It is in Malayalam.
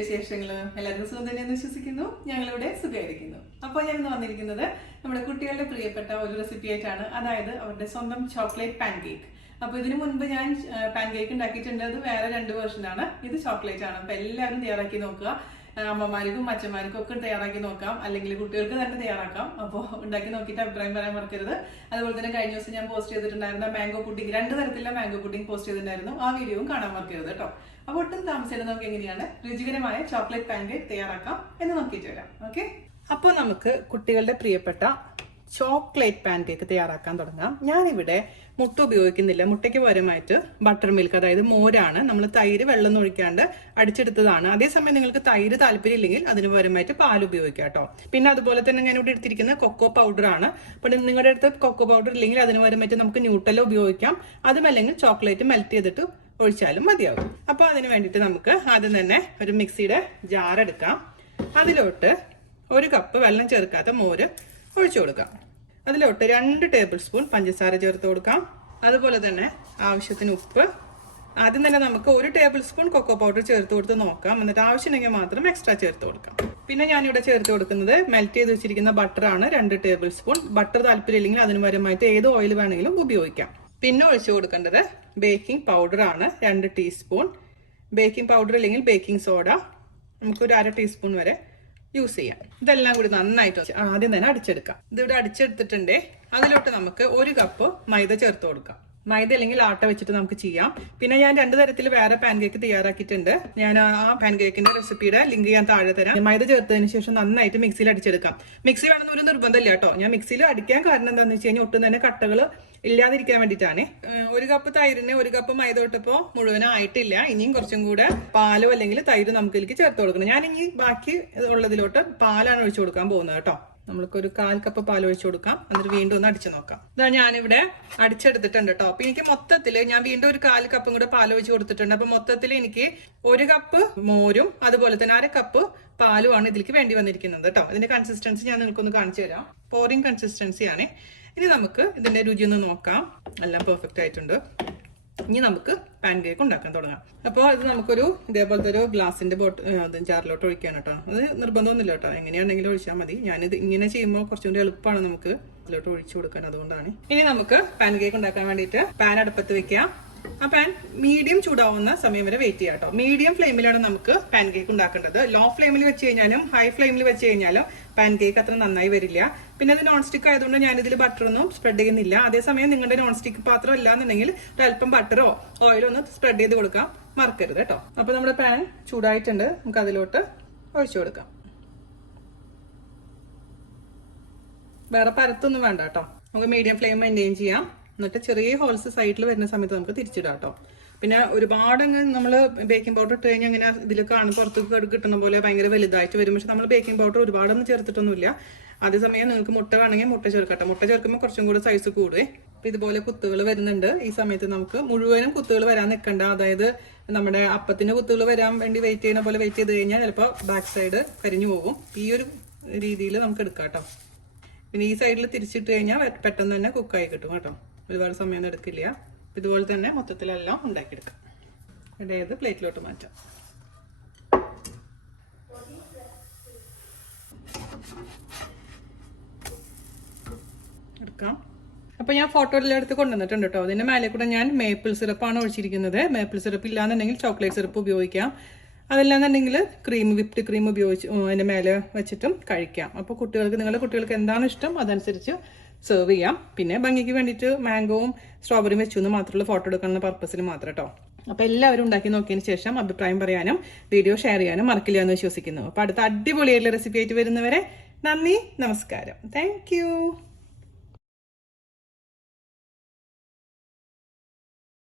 വിശേഷങ്ങൾ എല്ലാവർക്കും സുഖം തന്നെയെന്ന് വിശ്വസിക്കുന്നു. ഞങ്ങളിവിടെ സുഖമായിരിക്കുന്നു. അപ്പോൾ ഞാൻ ഇന്ന് വന്നിരിക്കുന്നത് നമ്മുടെ കുട്ടികളുടെ പ്രിയപ്പെട്ട ഒരു റെസിപ്പി ആയിട്ടാണ്, അതായത് അവരുടെ സ്വന്തം ചോക്ലേറ്റ് പാൻ കേക്ക്. അപ്പോൾ ഇതിനു മുൻപ് ഞാൻ പാൻ കേക്ക് ഉണ്ടാക്കിയിട്ടുണ്ട്. അത് വേറെ 2 വേർഷനാണ്. ഇത് ചോക്ലേറ്റ് ആണ്. അപ്പോൾ എല്ലാവരും തയ്യാറാക്കി നോക്കുക. അമ്മമാർക്കും അച്ഛന്മാർക്കും ഒക്കെ തയ്യാറാക്കി നോക്കാം, അല്ലെങ്കിൽ കുട്ടികൾക്ക് തന്നെ തയ്യാറാക്കാം. അപ്പോൾ ഉണ്ടാക്കി നോക്കിയിട്ട് അഭിപ്രായം പറയാൻ മറക്കരുത്. അതുപോലെ തന്നെ കഴിഞ്ഞ ദിവസം ഞാൻ പോസ്റ്റ് ചെയ്തിട്ടുണ്ടായിരുന്ന മാംഗോ പുഡിംഗ്, 2 തരത്തിലുള്ള മാംഗോ പുഡിംഗ് പോസ്റ്റ് ചെയ്തിട്ടുണ്ടായിരുന്നു. ആ വീഡിയോയും കാണാൻ മറക്കരുത് കേട്ടോ. അപ്പോൾ ഒട്ടും താമസിച്ചിട്ട് നമുക്ക് എങ്ങനെയാണ് രുചികരമായ ചോക്ലേറ്റ് പാൻ കേക്ക് തയ്യാറാക്കാം എന്ന് നോക്കിയിട്ട് വരാം. ഓക്കെ, അപ്പോൾ നമുക്ക് കുട്ടികളുടെ പ്രിയപ്പെട്ട ചോക്ലേറ്റ് പാൻ കേക്ക് തയ്യാറാക്കാൻ തുടങ്ങാം. ഞാനിവിടെ മുട്ട ഉപയോഗിക്കുന്നില്ല. മുട്ടയ്ക്ക് പകരമായിട്ട് ബട്ടർ മിൽക്ക്, അതായത് മോരാണ്. നമ്മൾ തൈര് വെള്ളം ഒഴിക്കാണ്ട് അടിച്ചെടുത്തതാണ്. അതേസമയം നിങ്ങൾക്ക് തൈര് താല്പര്യം ഇല്ലെങ്കിൽ അതിന് പകരമായിട്ട് പാൽ ഉപയോഗിക്കാം കേട്ടോ. പിന്നെ അതുപോലെ തന്നെ ഞാൻ ഇവിടെ എടുത്തിരിക്കുന്ന കൊക്കോ പൗഡർ ആണ്. അപ്പോൾ നിങ്ങളുടെ അടുത്ത് കൊക്കോ പൗഡർ ഇല്ലെങ്കിൽ അതിന് പകരമായിട്ട് നമുക്ക് ന്യൂട്ടെല്ല ഉപയോഗിക്കാം. അതുമല്ലെങ്കിൽ ചോക്ലേറ്റ് മെൽറ്റ് ചെയ്തിട്ട് ഒഴിച്ചാലും മതിയാവും. അപ്പോൾ അതിന് വേണ്ടിയിട്ട് നമുക്ക് ആദ്യം തന്നെ ഒരു മിക്സിയുടെ ജാർ എടുക്കാം. അതിലോട്ട് 1 കപ്പ് വെള്ളം ചേർക്കാത്ത മോര് ഒഴിച്ചു കൊടുക്കാം. അതിലോട്ട് 2 ടേബിൾ സ്പൂൺ പഞ്ചസാര ചേർത്ത് കൊടുക്കാം. അതുപോലെ തന്നെ ആവശ്യത്തിന് ഉപ്പ്. ആദ്യം തന്നെ നമുക്ക് 1 ടേബിൾ സ്പൂൺ കൊക്കോ പൗഡർ ചേർത്ത് കൊടുത്ത് നോക്കാം. എന്നിട്ട് ആവശ്യമെങ്കിൽ മാത്രം എക്സ്ട്രാ ചേർത്ത് കൊടുക്കാം. പിന്നെ ഞാനിവിടെ ചേർത്ത് കൊടുക്കുന്നത് മെൽറ്റ് ചെയ്ത് വെച്ചിരിക്കുന്ന ബട്ടറാണ്, 2 ടേബിൾ സ്പൂൺ. ബട്ടർ താല്പര്യം ഇല്ലെങ്കിൽ അതിന് പകരമായിട്ട് ഏത് ഓയിൽ വേണമെങ്കിലും ഉപയോഗിക്കാം. പിന്നെ ഒഴിച്ചു കൊടുക്കേണ്ടത് ബേക്കിംഗ് പൗഡർ ആണ്, 2 ടീസ്പൂൺ. ബേക്കിംഗ് പൗഡർ അല്ലെങ്കിൽ ബേക്കിംഗ് സോഡ നമുക്കൊരു 1/2 ടീസ്പൂൺ വരെ യൂസ് ചെയ്യാം. ഇതെല്ലാം കൂടി നന്നായിട്ട് ആദ്യം തന്നെ അടിച്ചെടുക്കാം. ഇതിവിടെ അടിച്ചെടുത്തിട്ടുണ്ട്. അതിലോട്ട് നമുക്ക് 1 കപ്പ് മൈദ ചേർത്ത് കൊടുക്കാം. മൈദ അല്ലെങ്കിൽ ആട്ട വെച്ചിട്ട് നമുക്ക് ചെയ്യാം. പിന്നെ ഞാൻ 2 തരത്തിൽ വേറെ പാൻ കേക്ക് തയ്യാറാക്കിയിട്ടുണ്ട്. ഞാൻ ആ പാൻ കേക്കിന്റെ റെസിപ്പിയുടെ ലിങ്ക് ഞാൻ താഴെ തരാം. മൈദ ചേർത്തതിന് ശേഷം നന്നായിട്ട് മിക്സിയിൽ അടിച്ചെടുക്കാം. മിക്സി വേണമെന്ന് ഒരു നിർബന്ധമില്ല കേട്ടോ. ഞാൻ മിക്സിയിൽ അടിക്കാൻ കാരണം എന്താണെന്ന് വെച്ച് കഴിഞ്ഞാൽ ഒട്ടും തന്നെ കട്ടകൾ ഇല്ലാതിരിക്കാൻ വേണ്ടിയിട്ടാണ്. 1 കപ്പ് തൈരിന് 1 കപ്പ് മൈദ തൊട്ടപ്പോ മുഴുവനായിട്ടില്ല. ഇനിയും കുറച്ചും കൂടെ പാലോ അല്ലെങ്കിൽ തൈര് നമുക്ക് ഇതിലേക്ക് ചേർത്ത് കൊടുക്കണം. ഞാൻ ഇനി ബാക്കി ഉള്ളതിലോട്ട് പാലാണ് ഒഴിച്ചു കൊടുക്കാൻ പോകുന്നത് കേട്ടോ. നമ്മൾക്കൊരു 1/4 കപ്പ് പാൽ ഒഴിച്ചു കൊടുക്കാം. എന്നിട്ട് വീണ്ടും ഒന്ന് അടിച്ചു നോക്കാം. ഇതാ ഞാനിവിടെ അടിച്ചെടുത്തിട്ടുണ്ട് കേട്ടോ. അപ്പൊ എനിക്ക് മൊത്തത്തില് ഞാൻ വീണ്ടും ഒരു 1/4 കപ്പും കൂടെ പാൽ ഒഴിച്ച് കൊടുത്തിട്ടുണ്ട്. അപ്പൊ മൊത്തത്തിൽ എനിക്ക് 1 കപ്പ് മോരും അതുപോലെ തന്നെ 1/2 കപ്പ് പാലുമാണ് ഇതിലേക്ക് വേണ്ടി വന്നിരിക്കുന്നത് കേട്ടോ. ഇതിന്റെ കൺസിസ്റ്റൻസി ഞാൻ നിങ്ങൾക്കൊന്ന് കാണിച്ചു തരാം. പോറിംഗ് കൺസിസ്റ്റൻസിയാണ്. ഇനി നമുക്ക് ഇതിന്റെ രുചി ഒന്ന് നോക്കാം. എല്ലാം പെർഫെക്റ്റ് ആയിട്ടുണ്ട്. ഇനി നമുക്ക് പാൻ കേക്ക് ഉണ്ടാക്കാൻ തുടങ്ങാം. അപ്പോൾ ഇത് നമുക്കൊരു ഇതേപോലത്തെ ഒരു ഗ്ലാസിന്റെ ജാറിലോട്ട് ഒഴിക്കാൻ കേട്ടോ. അത് നിർബന്ധമൊന്നുമില്ല കേട്ടോ, എങ്ങനെയാണെങ്കിലും ഒഴിച്ചാൽ മതി. ഞാനിത് ഇങ്ങനെ ചെയ്യുമ്പോൾ കുറച്ചും കൂടി എളുപ്പമാണ് നമുക്ക് അതിലോട്ട് ഒഴിച്ചു കൊടുക്കാൻ, അതുകൊണ്ടാണ്. ഇനി നമുക്ക് പാൻ കേക്ക് ഉണ്ടാക്കാൻ വേണ്ടിയിട്ട് പാൻ അടുപ്പത്ത് വെക്കാം. ആ പാൻ മീഡിയം ചൂടാവുന്ന സമയം വരെ വെയിറ്റ് ചെയ്യാം കേട്ടോ. മീഡിയം ഫ്ലെയിമിലാണ് നമുക്ക് പാൻ കേക്ക് ഉണ്ടാക്കേണ്ടത്. ലോ ഫ്ലെയിമിൽ വെച്ച് കഴിഞ്ഞാലും ഹൈ ഫ്ലെയിമിൽ വെച്ച് കഴിഞ്ഞാലും പാൻ കേക്ക് അത്ര നന്നായി വരില്ല. പിന്നെ അത് നോൺ സ്റ്റിക്ക് ആയതുകൊണ്ട് ഞാനിതിൽ ബട്ടറൊന്നും സ്പ്രെഡ് ചെയ്യുന്നില്ല. അതേസമയം നിങ്ങളുടെ നോൺ സ്റ്റിക്ക് പാത്രം ഇല്ലാന്നുണ്ടെങ്കിൽ ഒരല്പം ബട്ടറോ ഓയിലോ ഒന്ന് സ്പ്രെഡ് ചെയ്ത് കൊടുക്കാം, മറക്കരുത് കേട്ടോ. അപ്പൊ നമ്മുടെ പാൻ ചൂടായിട്ടുണ്ട്. നമുക്ക് അതിലോട്ട് ഒഴിച്ചു കൊടുക്കാം. വേറെ പരത്തൊന്നും വേണ്ട കേട്ടോ. നമുക്ക് മീഡിയം ഫ്ലെയിം മെയിൻറ്റെയിൻ ചെയ്യാം. എന്നിട്ട് ചെറിയ ഹോൾസ് സൈഡിൽ വരുന്ന സമയത്ത് നമുക്ക് തിരിച്ചിടാം കേട്ടോ. പിന്നെ ഒരുപാട് നമ്മൾ ബേക്കിംഗ് പൗഡർ ഇട്ട് കഴിഞ്ഞാൽ അങ്ങനെ ഇതിൽ പുറത്ത് കിട്ടുന്ന പോലെ ഭയങ്കര വലുതായിട്ട് വരും. പക്ഷെ നമ്മൾ ബേക്കിംഗ് പൗഡർ ഒരുപാടൊന്നും ചേർത്തിട്ടൊന്നുമില്ല. അതേസമയം നിങ്ങൾക്ക് മുട്ട വേണമെങ്കിൽ മുട്ട ചേർക്കട്ടെ. മുട്ട ചേർക്കുമ്പോൾ കുറച്ചും കൂടി സൈസ് കൂടുവേ. അപ്പം ഇതുപോലെ കുത്തുകൾ വരുന്നുണ്ട്. ഈ സമയത്ത് നമുക്ക് മുഴുവനും കുത്തുകൾ വരാൻ നിൽക്കണ്ട. അതായത് നമ്മുടെ അപ്പത്തിന് കുത്തുകൾ വരാൻ വേണ്ടി വെയിറ്റ് ചെയ്യുന്ന പോലെ വെയിറ്റ് ചെയ്ത് കഴിഞ്ഞാൽ ചിലപ്പോൾ ബാക്ക് സൈഡ് കരിഞ്ഞു പോകും. ഈ ഒരു രീതിയിൽ നമുക്ക് എടുക്കാം കേട്ടോ. പിന്നെ ഈ സൈഡിൽ തിരിച്ചിട്ട് കഴിഞ്ഞാൽ പെട്ടെന്ന് തന്നെ കുക്കായി കിട്ടും കേട്ടോ. ഒരുപാട് സമയം എടുക്കില്ല. ഇതുപോലെ തന്നെ മൊത്തത്തിലെല്ലാം ഉണ്ടാക്കിയെടുക്കാം. ഇടയത് പ്ലേറ്റിലോട്ട് മാറ്റാം. എടുക്കാം. അപ്പൊ ഞാൻ ഫോട്ടോയിലെടുത്ത് കൊണ്ടുവന്നിട്ടുണ്ട് കേട്ടോ. അതിന്റെ മേലെ കൂടെ ഞാൻ മേപ്പിൾ സിറപ്പാണ് ഒഴിച്ചിരിക്കുന്നത്. മേപ്പിൾ സിറപ്പ് ഇല്ലാന്നുണ്ടെങ്കിൽ ചോക്ലേറ്റ് സിറപ്പ് ഉപയോഗിക്കാം. അതല്ലാന്നുണ്ടെങ്കിൽ വിപ്ഡ് ക്രീം ഉപയോഗിച്ച് അതിന്റെ മേലെ വെച്ചിട്ടും കഴിക്കാം. അപ്പോൾ നിങ്ങളുടെ കുട്ടികൾക്ക് എന്താണ് ഇഷ്ടം അതനുസരിച്ച് സെർവ് ചെയ്യാം. പിന്നെ ഭംഗിക്ക് വേണ്ടിയിട്ട് മാംഗോവും സ്ട്രോബെറിയും വെച്ചു എന്ന് മാത്രമുള്ള ഫോട്ടോ എടുക്കാനുള്ള പർപ്പസിന് മാത്രം കേട്ടോ. അപ്പോൾ എല്ലാവരും ഉണ്ടാക്കി നോക്കിയതിന് ശേഷം അഭിപ്രായം പറയാനും വീഡിയോ ഷെയർ ചെയ്യാനും മറക്കില്ല എന്ന് വിശ്വസിക്കുന്നു. അപ്പോൾ അടുത്ത അടിപൊളിയായിട്ടുള്ള റെസിപ്പി ആയിട്ട് വരുന്നവരെ നന്ദി, നമസ്കാരം. താങ്ക്